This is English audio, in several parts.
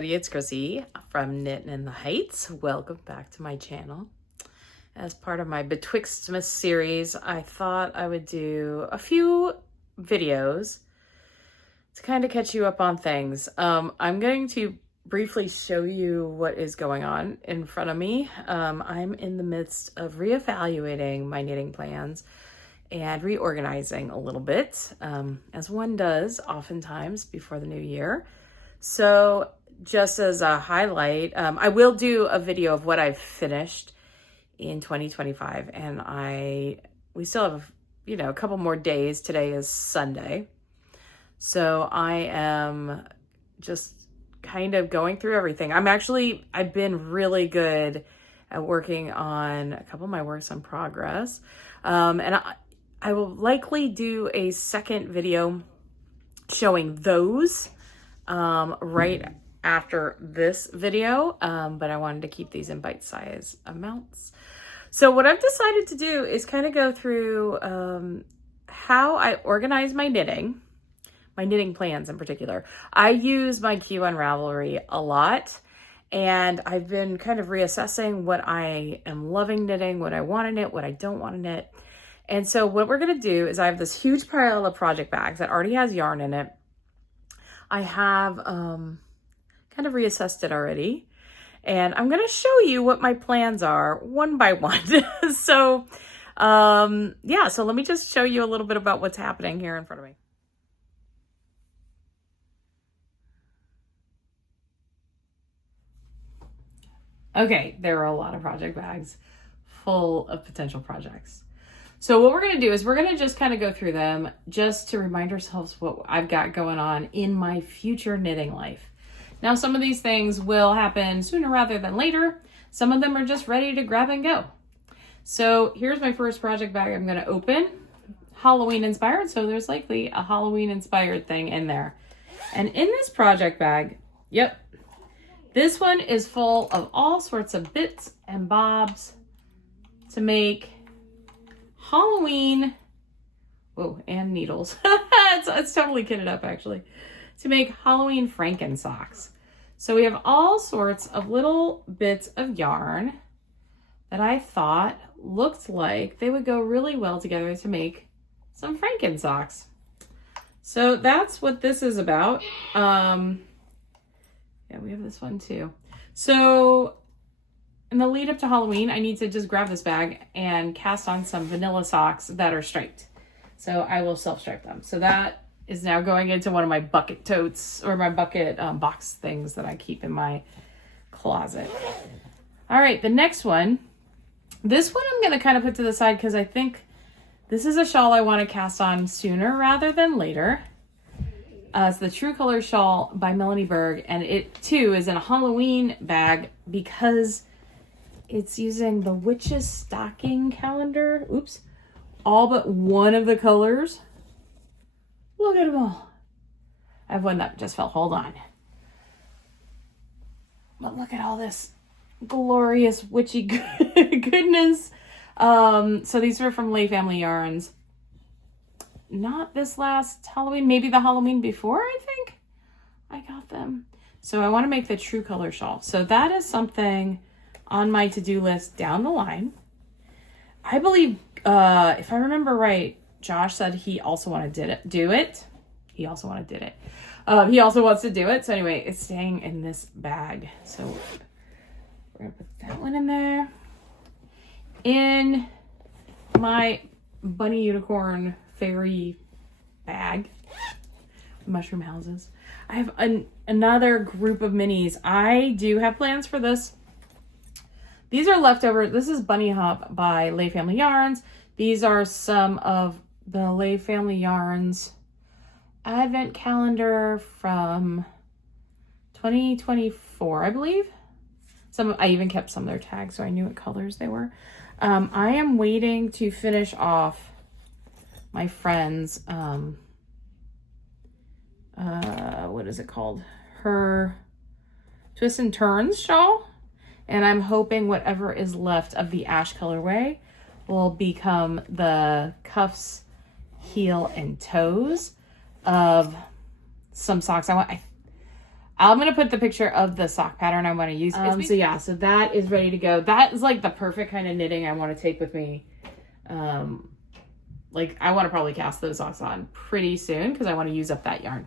everybody, it's Chrissy from Knitting in the Heights. Welcome back to my channel. As part of my Betwixtmas series, I thought I would do a few videos to kind of catch you up on things. I'm going to briefly show you what is going on in front of me. I'm in the midst of reevaluating my knitting plans and reorganizing a little bit, as one does oftentimes before the new year. So just as a highlight, I will do a video of what I've finished in 2025, and we still have, a couple more days. Today is Sunday. So I am just kind of going through everything. I've been really good at working on a couple of my works in progress. And I will likely do a second video showing those right after this video, but I wanted to keep these in bite-sized amounts. So what I've decided to do is kind of go through how I organize my knitting plans in particular. I use my Q1 Ravelry a lot, and I've been kind of reassessing what I am loving knitting, what I want to knit, what I don't want to knit. And so what we're going to do is I have this huge pile of project bags that already has yarn in it. I have kind of reassessed it already, and I'm going to show you what my plans are one by one. So so let me just show you a little bit about what's happening here in front of me. Okay, there are a lot of project bags full of potential projects. So what we're going to do is we're going to just kind of go through them just to remind ourselves what I've got going on in my future knitting life. Now, some of these things will happen sooner rather than later. Some of them are just ready to grab and go. So here's my first project bag I'm going to open. Halloween inspired, so there's likely a Halloween inspired thing in there. And in this project bag, this one is full of all sorts of bits and bobs to make Halloween, and needles. it's totally kitted up actually, to make Halloween Franken socks. So we have all sorts of little bits of yarn that I thought looked like they would go really well together to make some Franken socks. So that's what this is about. We have this one too. So in the lead up to Halloween, I need to just grab this bag and cast on some vanilla socks that are striped. So I will self-stripe them. So that is now going into one of my bucket totes, or my bucket box things that I keep in my closet. All right, the next one. This one I'm going to kind of put to the side because I think this is a shawl I want to cast on sooner rather than later. It's the True Color shawl by Melanie Berg, and it too is in a Halloween bag because it's using the Witch's Stocking calendar. Oops. All but one of the colors. Look at them all. I have one that just fell. Hold on. But look at all this glorious witchy goodness. So these are from Lay Family Yarns. Not this last Halloween. Maybe the Halloween before, I think I got them. So I want to make the True Color shawl. So that is something on my to-do list down the line. I believe, if I remember right, Josh said he also wanted to do it. He also wants to do it. So anyway, it's staying in this bag. So we're going to put that one in there. In my bunny unicorn fairy bag, mushroom houses, I have another group of minis. I do have plans for this. These are leftover. This is Bunny Hop by Lay Family Yarns. These are some of the Lay Family Yarns advent calendar from 2024, I believe. I even kept some of their tags so I knew what colors they were. I am waiting to finish off my friend's, what is it called? Her Twists and Turns shawl. And I'm hoping whatever is left of the ash colorway will become the cuffs, heel, and toes of some socks. I'm going to put the picture of the sock pattern I want to use. So yeah, so that is ready to go. That is like the perfect kind of knitting I want to take with me. Like I want to probably cast those socks on pretty soon because I want to use up that yarn.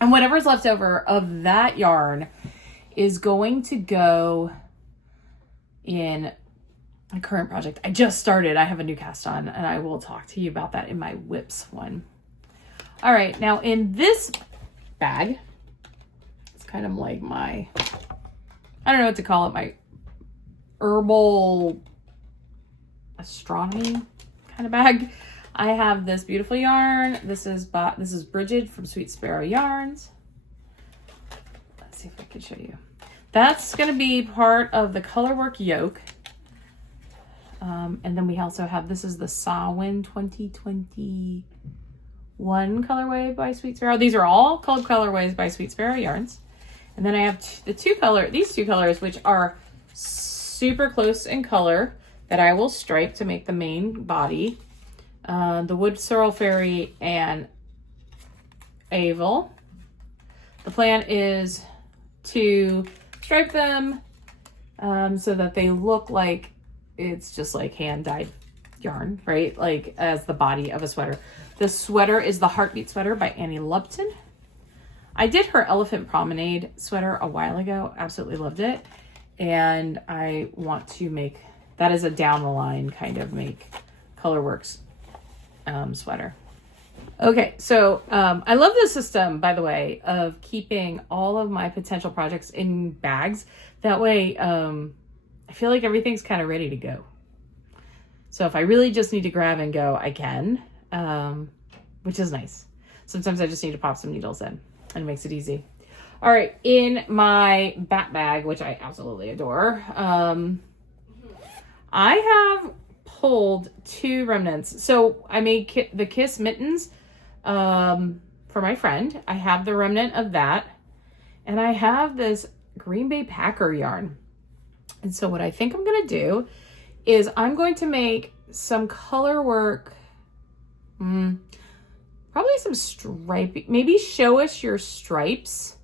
And whatever's left over of that yarn is going to go in a current project. I just started. I have a new cast on and I will talk to you about that in my whips one. All right, now in this bag, it's kind of like my, I don't know what to call it, my herbal astronomy kind of bag. I have this beautiful yarn. This is Bridget from Sweet Sparrow Yarns. Let's see if I can show you. That's going to be part of the Colorwork yoke. And then we also have, this is the Samhain 2021 colorway by Sweet Sparrow. These are all called colorways by Sweet Sparrow Yarns. And then I have these two colors, which are super close in color that I will stripe to make the main body. The Wood Sorrel Fairy and Avel. The plan is to stripe them so that they look like it's just like hand-dyed yarn, right? Like as the body of a sweater. The sweater is the Heartbeat sweater by Annie Lupton. I did her Elephant Promenade sweater a while ago. Absolutely loved it. And I want to make, that is a down the line kind of make Colorworks sweater. Okay, so I love this system, by the way, of keeping all of my potential projects in bags. That way, I feel like everything's kind of ready to go. So if I really just need to grab and go, I can, which is nice. Sometimes I just need to pop some needles in and it makes it easy. All right, in my bat bag, which I absolutely adore, I have pulled two remnants. So I made the Kiss mittens for my friend. I have the remnant of that. And I have this Green Bay Packer yarn. And so what I think I'm going to do is I'm going to make some color work, probably some striping, maybe show us your stripes,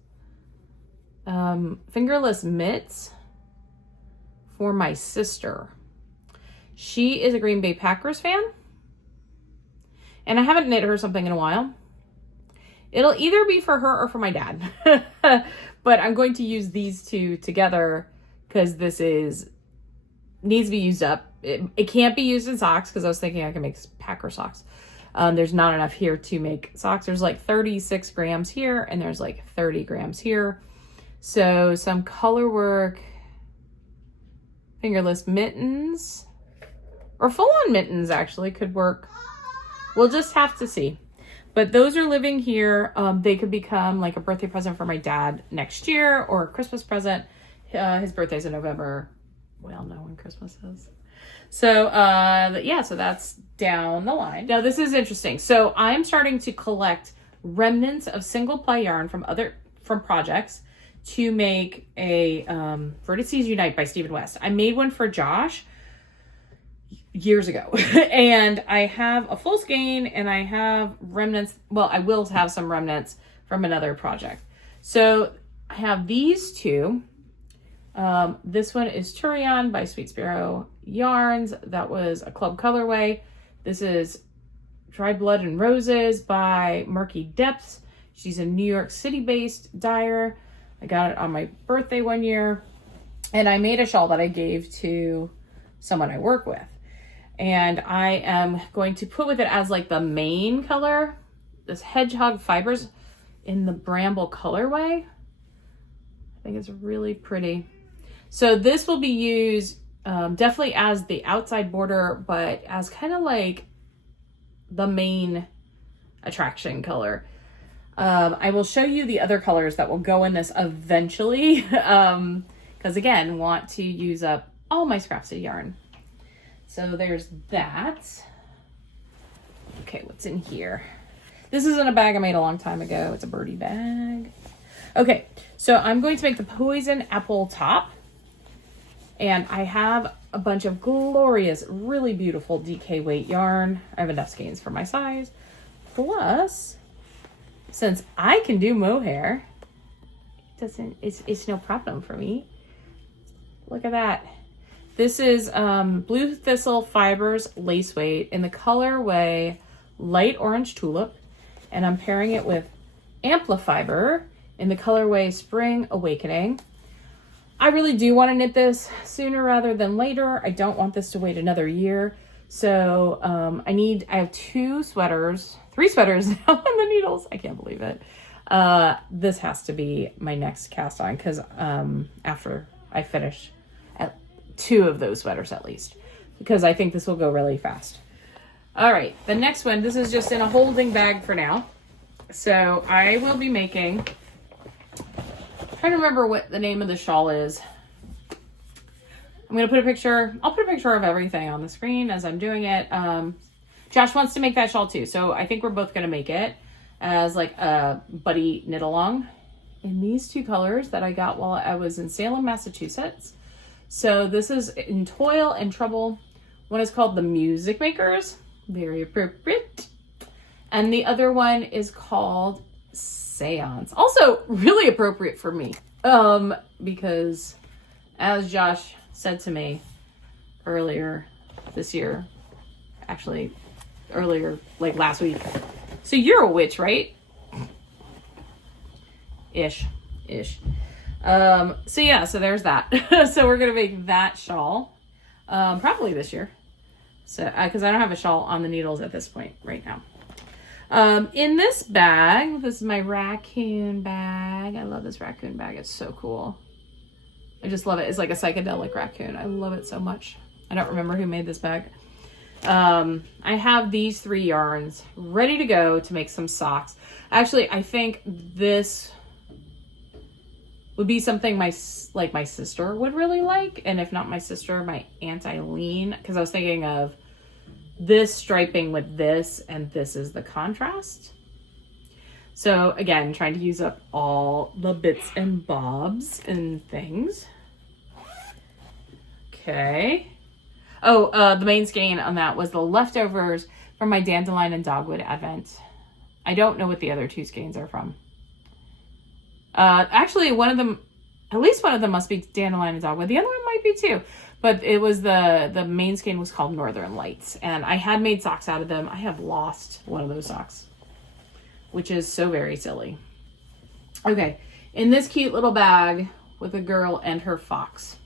fingerless mitts for my sister. She is a Green Bay Packers fan, and I haven't knit her something in a while. It'll either be for her or for my dad, but I'm going to use these two together because this needs to be used up. It can't be used in socks because I was thinking I can make Packer socks. There's not enough here to make socks. There's like 36 grams here and there's like 30 grams here. So some color work, fingerless mittens, or full-on mittens actually could work. We'll just have to see. But those are living here. They could become like a birthday present for my dad next year or a Christmas present. His birthday's in November. We all know when Christmas is. So, yeah, so that's down the line. Now, this is interesting. So I'm starting to collect remnants of single ply yarn from projects to make a Vertices Unite by Stephen West. I made one for Josh years ago and I have a full skein and I have remnants. Well, I will have some remnants from another project. So I have these two. This one is Turion by Sweet Sparrow Yarns. That was a club colorway. This is Dried Blood and Roses by Murky Depths. She's a New York City based dyer. I got it on my birthday one year and I made a shawl that I gave to someone I work with. And I am going to put with it as like the main color, this Hedgehog Fibers in the Bramble colorway. I think it's really pretty. So this will be used definitely as the outside border, but as kind of like the main attraction color. I will show you the other colors that will go in this eventually. Because again, want to use up all my scraps of yarn. So there's that. Okay, what's in here? This isn't a bag I made a long time ago. It's a birdie bag. Okay, so I'm going to make the Poison Apple top. And I have a bunch of glorious, really beautiful DK weight yarn. I have enough skeins for my size. Plus, since I can do mohair, it's no problem for me. Look at that. This is Blue Thistle Fibers Lace Weight in the colorway Light Orange Tulip. And I'm pairing it with Amplifiber in the colorway Spring Awakening. I really do want to knit this sooner rather than later. I don't want this to wait another year. So I have three sweaters now on the needles. I can't believe it. This has to be my next cast on because after I finish at 2 of those sweaters at least, because I think this will go really fast. All right, the next one, this is just in a holding bag for now. So I will be making, I'm trying to remember what the name of the shawl is. I'm going to put a picture, I'll put a picture of everything on the screen as I'm doing it. Josh wants to make that shawl too. So I think we're both going to make it as like a buddy knit along in these 2 colors that I got while I was in Salem, Massachusetts. So this is in Toil and Trouble. One is called the Music Makers, very appropriate. And the other one is called Seance, also really appropriate for me. Because as Josh said to me earlier this year, actually earlier, like last week. So you're a witch, right? Ish. So yeah, so there's that. So we're going to make that shawl, probably this year. So, cause I don't have a shawl on the needles at this point right now. In this bag, this is my raccoon bag. I love this raccoon bag. It's so cool. I just love it. It's like a psychedelic raccoon. I love it so much. I don't remember who made this bag. I have these 3 yarns ready to go to make some socks. Actually, I think this would be something my sister would really like. And if not my sister, my Aunt Eileen, because I was thinking of this striping with this, and this is the contrast. So again, trying to use up all the bits and bobs and things. Okay. Oh, the main skein on that was the leftovers from my Dandelion and Dogwood Advent. I don't know what the other 2 skeins are from. Actually, one of them, at least one of them must be Dandelion and Dogwood. The other one might be too. But it was the main skein was called Northern Lights. And I had made socks out of them. I have lost one of those socks, which is so very silly. Okay, in this cute little bag with a girl and her fox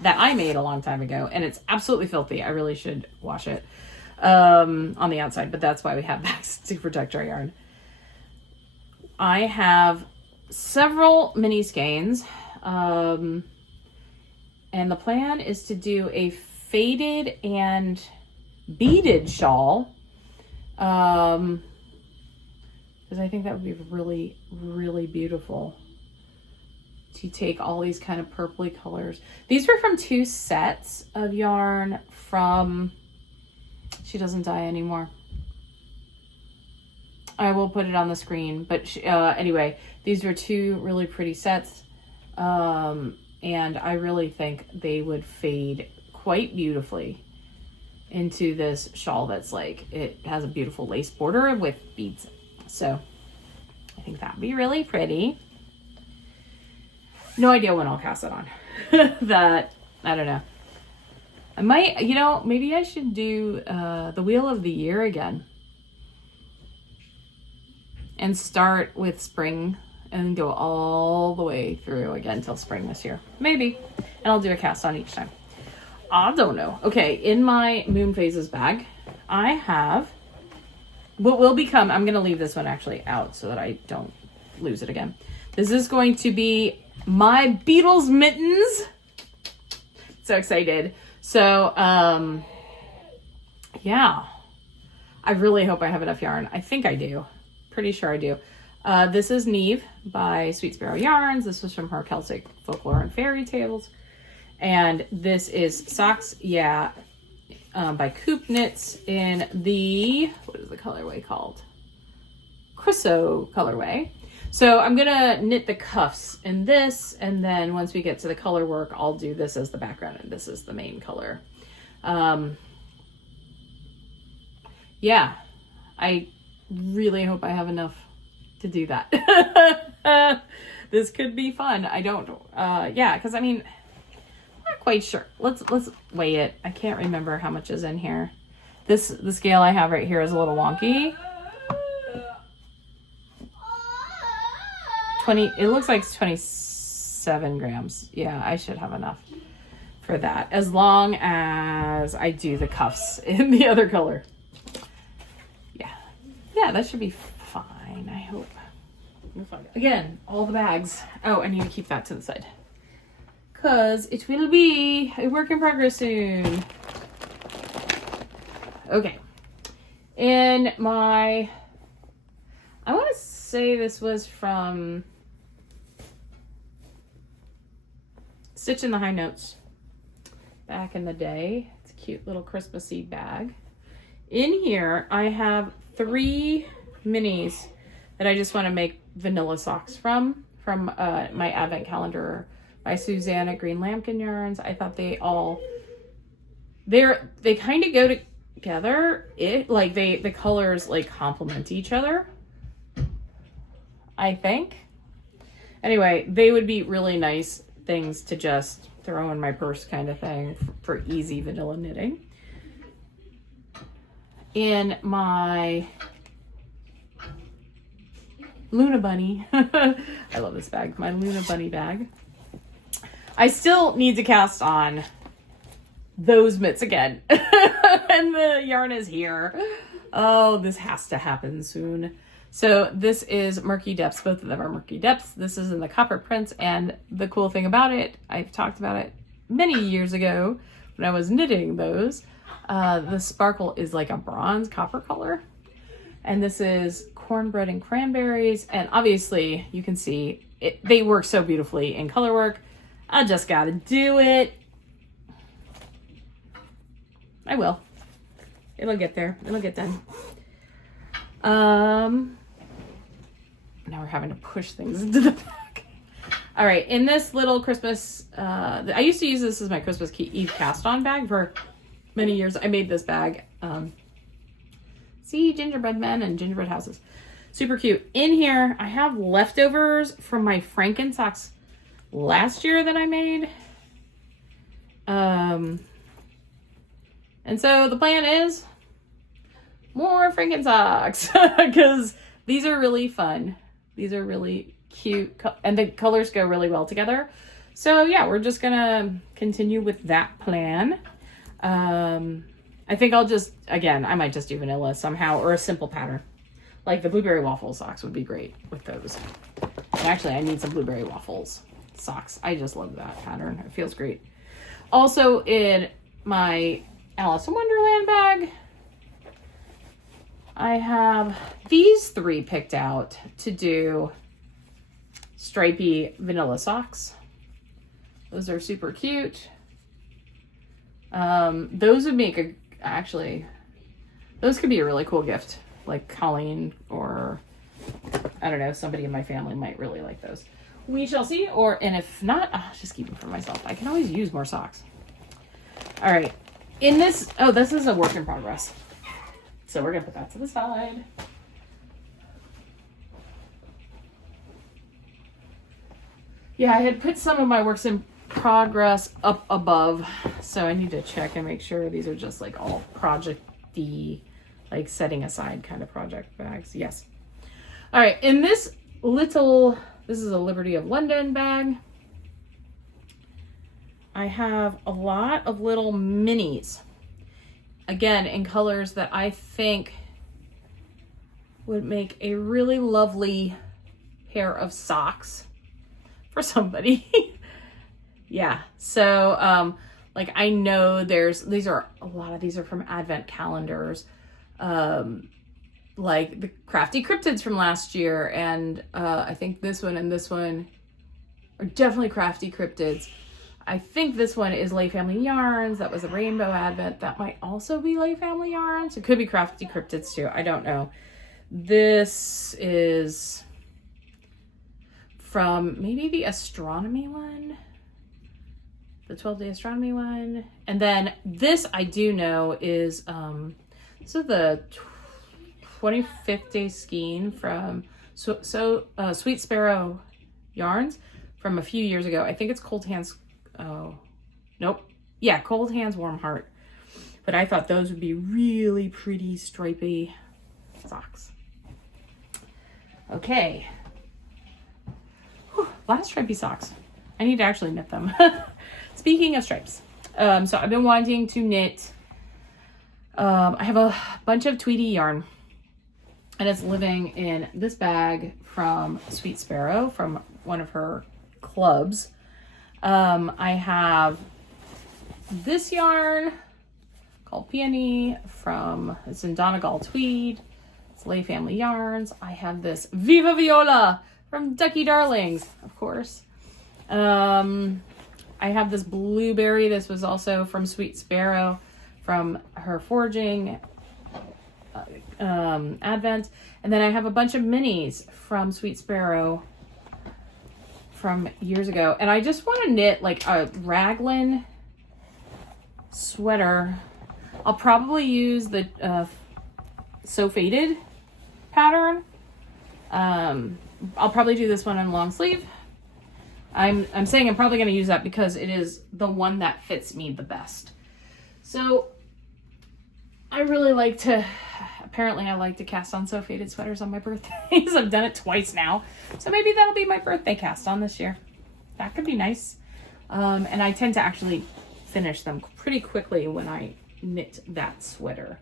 that I made a long time ago. And it's absolutely filthy. I really should wash it on the outside. But that's why we have bags to protect our yarn. I have several mini skeins. And the plan is to do a faded and beaded shawl. Because I think that would be really, really beautiful to take all these kind of purpley colors. These were from 2 sets of yarn from She Doesn't Die Anymore. I will put it on the screen. But anyway, these were 2 really pretty sets. And I really think they would fade quite beautifully into this shawl that's like, it has a beautiful lace border with beads. So I think that'd be really pretty. No idea when I'll cast it on. That, I don't know. I might, maybe I should do the Wheel of the Year again. And start with spring and go all the way through again till spring this year. Maybe. And I'll do a cast on each time. I don't know. Okay, in my Moon Phases bag, I have what will become, I'm going to leave this one actually out so that I don't lose it again. This is going to be my Beatles mittens. So excited. So, yeah. I really hope I have enough yarn. I think I do. Pretty sure I do. This is Neve by Sweet Sparrow Yarns. This was from her Celtic Folklore and Fairy Tales. And this is Socks, Yeah, by Coop Knits in the, what is the colorway called? Chryso colorway. So I'm going to knit the cuffs in this, and then once we get to the color work, I'll do this as the background, and this is the main color. Yeah, I really hope I have enough to do that. This could be fun. I don't, yeah, because I mean, I'm not quite sure. Let's weigh it. I can't remember how much is in here. The scale I have right here is a little wonky. It looks like it's 27 grams. Yeah, I should have enough for that, as long as I do the cuffs in the other color. Yeah, that should be fine, I hope. Again, all the bags. Oh, I need to keep that to the side, because it will be a work in progress soon. Okay. In my, I want to say this was from Stitch in the High Notes back in the day. It's a cute little Christmassy bag. In here, I have 3 minis that I just want to make vanilla socks from my advent calendar by Susanna Green Lambkin Yarns. I thought they kind of go together. The colors like complement each other, I think. Anyway, they would be really nice things to just throw in my purse kind of thing for easy vanilla knitting. In my Luna Bunny, I love this bag, my Luna Bunny bag, I still need to cast on those mitts again. And the yarn is here. Oh, this has to happen soon. So this is Murky Depths. Both of them are Murky Depths. This is in the copper prints, and the cool thing about it, I've talked about it many years ago when I was knitting those. The sparkle is like a bronze copper color, and this is cornbread and cranberries, and obviously you can see it, they work so beautifully in color work. I just gotta do it. I will. It'll get there. It'll get done. Now we're having to push things into the back. All right, in this little Christmas, I used to use this as my Christmas Eve cast-on bag for many years. I made this bag. See, gingerbread men and gingerbread houses. Super cute. In here, I have leftovers from my Franken socks last year that I made. And so the plan is more Franken socks, because these are really fun. These are really cute, and the colors go really well together. So yeah, we're just gonna continue with that plan. I think I'll just, again, I might just do vanilla somehow, or a simple pattern. Like the blueberry waffle socks would be great with those. And actually, I need some blueberry waffles socks. I just love that pattern. It feels great. Also in my Alice in Wonderland bag, I have these 3 picked out to do stripy vanilla socks. Those are super cute. Those would make those could be a really cool gift. Like Colleen, or I don't know, somebody in my family might really like those. We shall see. And if not, I'll just keep them for myself. I can always use more socks. All right. In this, this is a work in progress. So we're gonna put that to the side. Yeah, I had put some of my works in progress up above, so I need to check and make sure these are just like all project-y, like setting aside kind of project bags. Yes. All right, in this this is a Liberty of London bag. I have a lot of little minis, again, in colors that I think would make a really lovely pair of socks for somebody. Yeah, so like I know a lot of these are from advent calendars, like the Crafty Cryptids from last year, and I think this one and this one are definitely Crafty Cryptids. I think this one is Lay Family Yarns. That was a Rainbow Advent. That might also be Lay Family Yarns. It could be Crafty Cryptids too. I don't know. This is from maybe the astronomy one. The 12-day astronomy one. And then this I do know is, this is the 25th day skein from Sweet Sparrow yarns from a few years ago. I think it's Cold Hands. Oh, nope. Yeah, Cold Hands, Warm Heart. But I thought those would be really pretty stripy socks. Okay. Whew, a lot of stripy socks. I need to actually knit them. Speaking of stripes. So I've been wanting to knit. I have a bunch of Tweety yarn. And it's living in this bag from Sweet Sparrow, from one of her clubs. I have this yarn called Peony from Donegal Tweed. It's Lay Family Yarns. I have this Viva Viola from Ducky Darlings, of course. I have this Blueberry. This was also from Sweet Sparrow, from her forging advent. And then I have a bunch of minis from Sweet Sparrow from years ago. And I just want to knit like a raglan sweater. I'll probably use the So Faded pattern. I'll probably do this one in long sleeve. I'm saying I'm probably going to use that because it is the one that fits me the best. So I really like to, apparently I like to cast on So Faded sweaters on my birthdays. I've done it twice now. So maybe that'll be my birthday cast on this year. That could be nice. And I tend to actually finish them pretty quickly when I knit that sweater.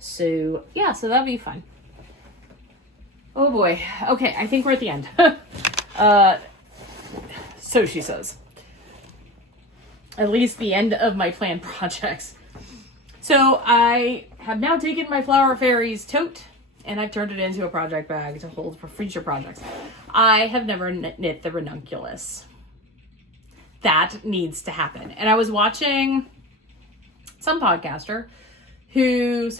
So yeah, so that'll be fun. Oh boy. Okay, I think we're at the end. So she says. At least the end of my planned projects. So I have now taken my Flower Fairies tote and I've turned it into a project bag to hold for future projects. I have never knit the ranunculus. That needs to happen. And I was watching some podcaster who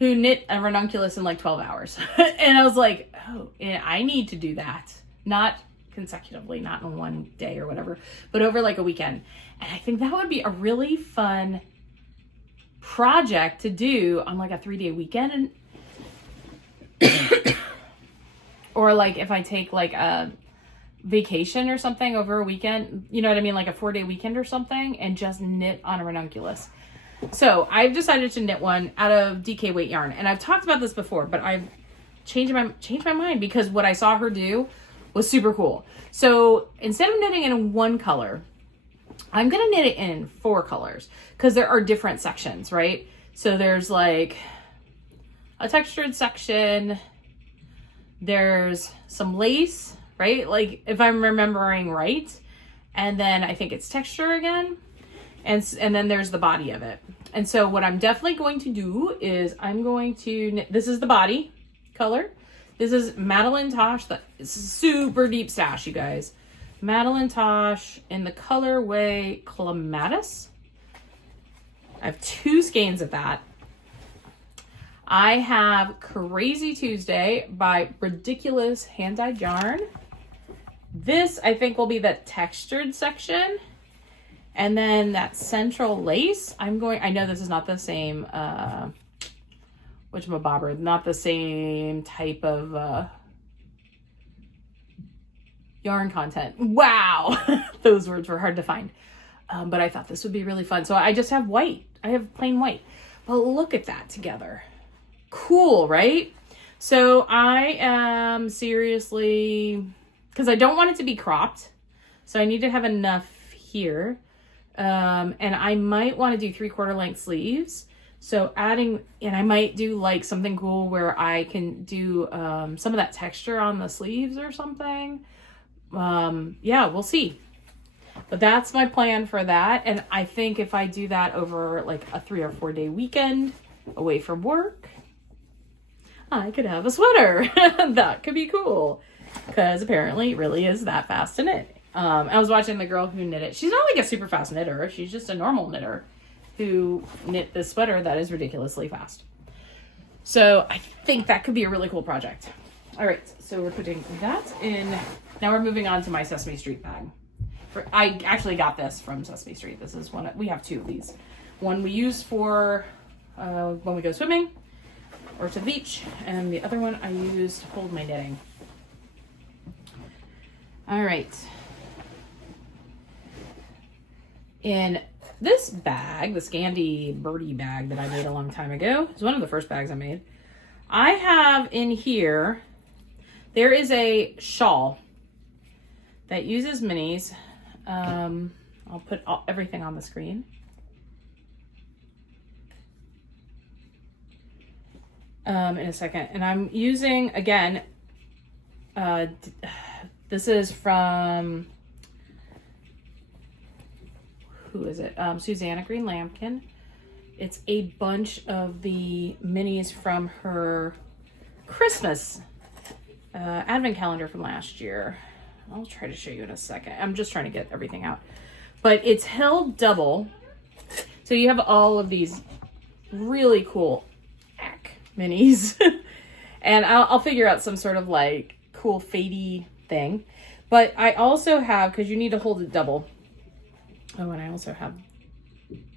knit a ranunculus in like 12 hours. And I was like, oh, yeah, I need to do that. Not consecutively, not in one day or whatever, but over like a weekend. And I think that would be a really fun project to do on like a 3-day weekend. And or like if I take like a vacation or something over a weekend, you know what I mean? Like a 4-day weekend or something, and just knit on a ranunculus. So I've decided to knit one out of DK weight yarn. And I've talked about this before, but I've changed my mind because what I saw her do was super cool. So instead of knitting it in one color, I'm going to knit it in 4 colors because there are different sections, right? So there's like a textured section. There's some lace, right? Like if I'm remembering right. And then I think it's texture again. And then there's the body of it. And so what I'm definitely going to do is I'm going to knit, this is the body color. This is Madeline Tosh. This is super deep stash, you guys. Madeline Tosh in the colorway Clematis. I have 2 skeins of that. I have Crazy Tuesday by Ridiculous Hand-Dyed Yarn. This, I think, will be the textured section. And then that central lace, I know this is not the same, whatchamabobber, not the same type of yarn content. Wow, those words were hard to find. But I thought this would be really fun. So I just have white. I have plain white. But look at that together. Cool, right? So I am seriously, because I don't want it to be cropped. So I need to have enough here. And I might want to do 3/4 length sleeves. So and I might do like something cool where I can do some of that texture on the sleeves or something. Yeah, we'll see. But that's my plan for that. And I think if I do that over like a 3 or 4 day weekend away from work, I could have a sweater. That could be cool. Because apparently it really is that fast to knit. I was watching the girl who knit it. She's not like a super fast knitter. She's just a normal knitter who knit this sweater that is ridiculously fast. So I think that could be a really cool project. All right, so we're putting that in. Now we're moving on to my Sesame Street bag. I actually got this from Sesame Street. This is one, we have 2 of these. One we use for when we go swimming or to the beach, and the other one I use to hold my knitting. All right. In this bag, the Scandi Birdie bag that I made a long time ago, it's one of the first bags I made. I have in here, there is a shawl that uses minis. I'll put everything on the screen. In a second. And I'm using, again, this is from, who is it? Susanna Green Lambkin. It's a bunch of the minis from her Christmas advent calendar from last year. I'll try to show you in a second. I'm just trying to get everything out. But it's held double. So you have all of these really cool minis. And I'll figure out some sort of like cool fadey thing. But I also have, because you need to hold it double. Oh, and I also have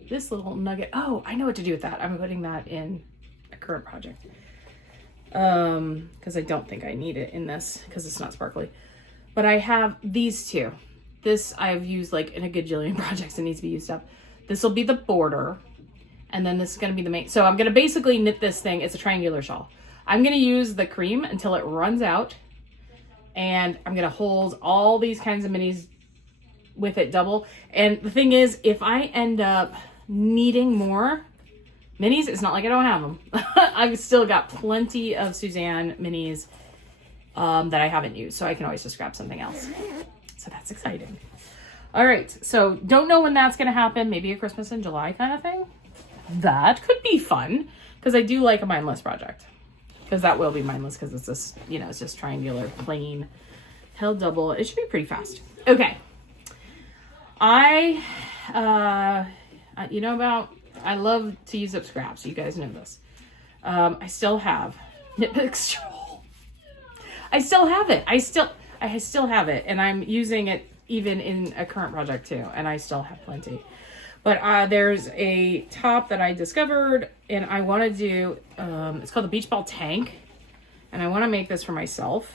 this little nugget. Oh, I know what to do with that. I'm putting that in a current project. Because I don't think I need it in this because it's not sparkly. But I have these two. This I've used like in a gajillion projects. It needs to be used up. This will be the border. And then this is going to be the main. So I'm going to basically knit this thing. It's a triangular shawl. I'm going to use the cream until it runs out. And I'm going to hold all these kinds of minis with it double. And the thing is, if I end up needing more minis, it's not like I don't have them. I've still got plenty of Suzanne minis that I haven't used. So I can always just grab something else. So that's exciting. All right. So don't know when that's going to happen. Maybe a Christmas in July kind of thing. That could be fun because I do like a mindless project, because that will be mindless because it's just, you know, it's just triangular, plain, held double. It should be pretty fast. Okay. I love to use up scraps. You guys know this. I still have Knit Picks roll. I still have it. I still have it, and I'm using it even in a current project too, and I still have plenty. But there's a top that I discovered, and I want to do, it's called the Beach Ball Tank, and I want to make this for myself,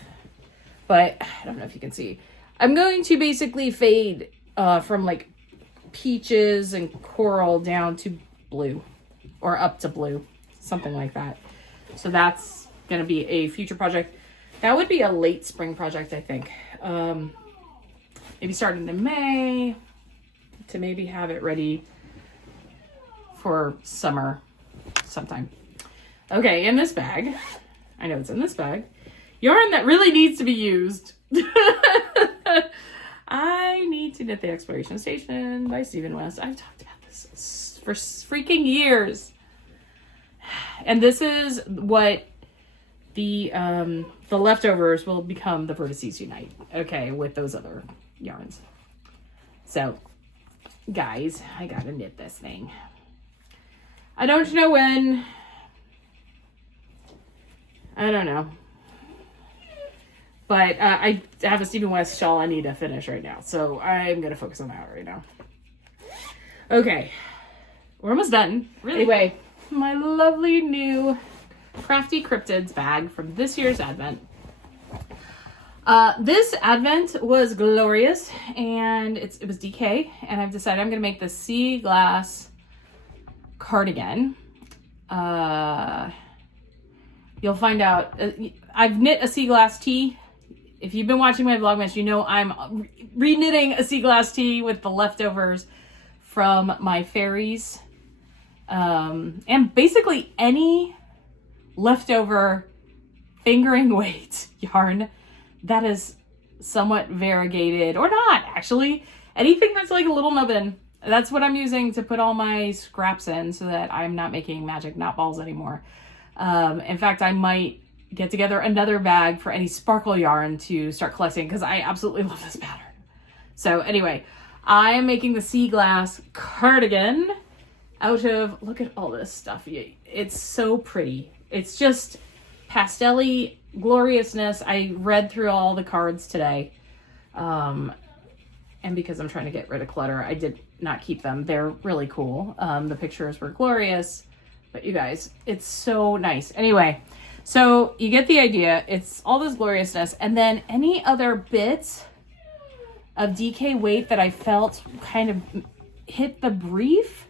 but I don't know if you can see. I'm going to basically fade from like peaches and coral down to blue, or up to blue, something like that. So that's going to be a future project. That would be a late spring project, I think. Maybe starting in May, to maybe have it ready for summer sometime. Okay, in this bag, I know it's in this bag, yarn that really needs to be used. I need to knit the Exploration Station by Stephen West. I've talked about this for freaking years. And this is what the leftovers will become the Vertices Unite. Okay, with those other yarns. So, guys, I gotta knit this thing. I don't know when. I don't know. But I have a Stephen West shawl I need to finish right now. So I'm going to focus on that right now. Okay. We're almost done. Really. Anyway, my lovely new Crafty Cryptids bag from this year's Advent. This Advent was glorious, and it was DK, and I've decided I'm going to make the sea glass cardigan. You'll find out. I've knit a sea glass tee. If you've been watching my Vlogmas, you know I'm re-knitting a sea glass tee with the leftovers from my fairies. And basically any leftover fingering weight yarn that is somewhat variegated, or not actually. Anything that's like a little nubbin. That's what I'm using to put all my scraps in so that I'm not making magic knot balls anymore. In fact, I might get together another bag for any sparkle yarn to start collecting because I absolutely love this pattern. So anyway, I am making the sea glass cardigan out of, look at all this stuff. It's so pretty. It's just pastel-y gloriousness. I read through all the cards today. And because I'm trying to get rid of clutter, I did not keep them. They're really cool. The pictures were glorious, but you guys, it's so nice. Anyway, so you get the idea. It's all this gloriousness, and then any other bits of DK weight that I felt kind of hit the brief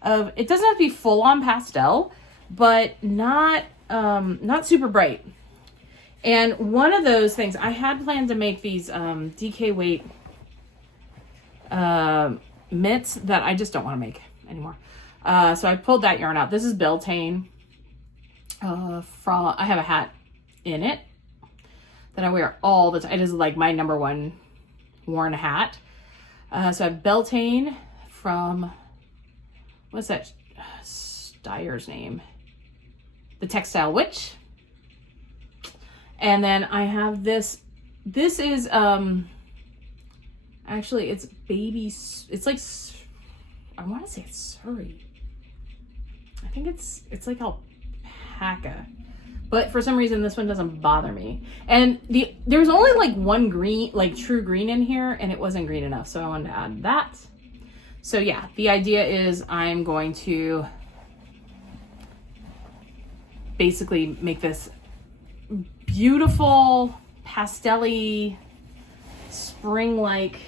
of, it doesn't have to be full on pastel, but not super bright. And one of those things, I had planned to make these DK weight mitts that I just don't want to make anymore. So I pulled that yarn out. This is Beltane. I have a hat in it that I wear all the time. It is like my number one worn hat. So I have Beltane from, what's that dyer's name? The Textile Witch. And then I have this. This is actually it's baby. It's like, I want to say it's Surrey. I think it's like alpaca, but for some reason this one doesn't bother me. And there's only like one green, like true green in here, and it wasn't green enough, so I wanted to add that. So yeah, the idea is I'm going to basically make this beautiful pastel-y spring-like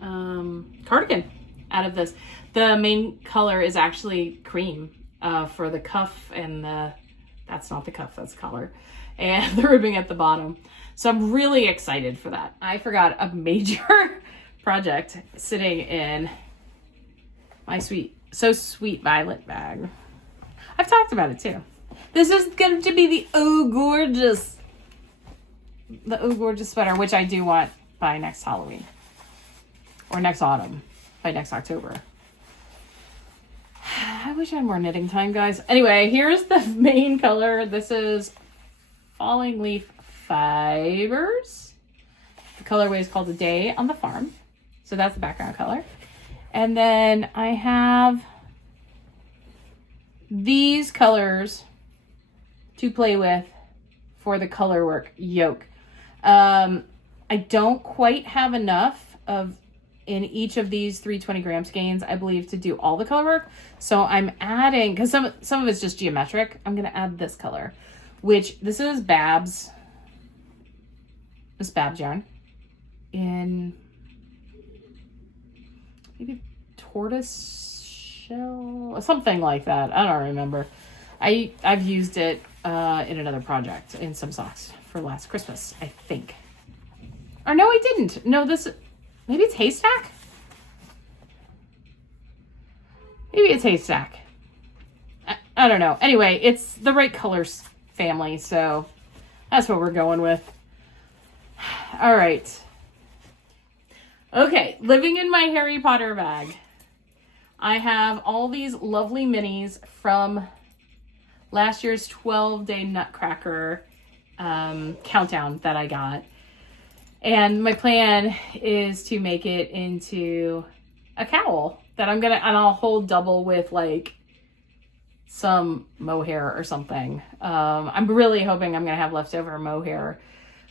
cardigan out of this. The main color is actually cream for the cuff and that's not the cuff, that's collar, and the ribbing at the bottom. So I'm really excited for that. I forgot a major project sitting in my So Sweet Violet bag. I've talked about it too. This is going to be the Oh Gorgeous sweater, which I do want by next Halloween. Or next autumn, by next October. I wish I had more knitting time, guys. Anyway, here's the main color. This is Falling Leaf Fibers. The colorway is called A Day on the Farm. So that's the background color. And then I have these colors to play with for the color work yoke. I don't quite have enough of in each of these 320 gram skeins, I believe, to do all the color work. So I'm adding, because some of it's just geometric, I'm going to add this color, which this is Babs yarn in maybe tortoise shell, something like that. I don't remember. I've used it in another project in some socks for last Christmas, I think. Or no, I didn't. No, maybe it's Haystack? Maybe it's Haystack. I don't know. Anyway, it's the right colors family, so that's what we're going with. All right. Okay, living in my Harry Potter bag. I have all these lovely minis from last year's 12-day Nutcracker countdown that I got. And my plan is to make it into a cowl that and I'll hold double with like some mohair or something. I'm really hoping I'm gonna have leftover mohair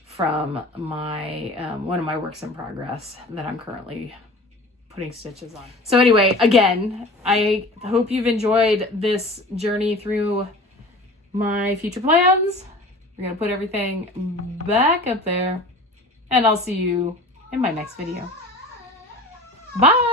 from my one of my works in progress that I'm currently putting stitches on. So anyway, again, I hope you've enjoyed this journey through my future plans. We're gonna put everything back up there. And I'll see you in my next video. Bye!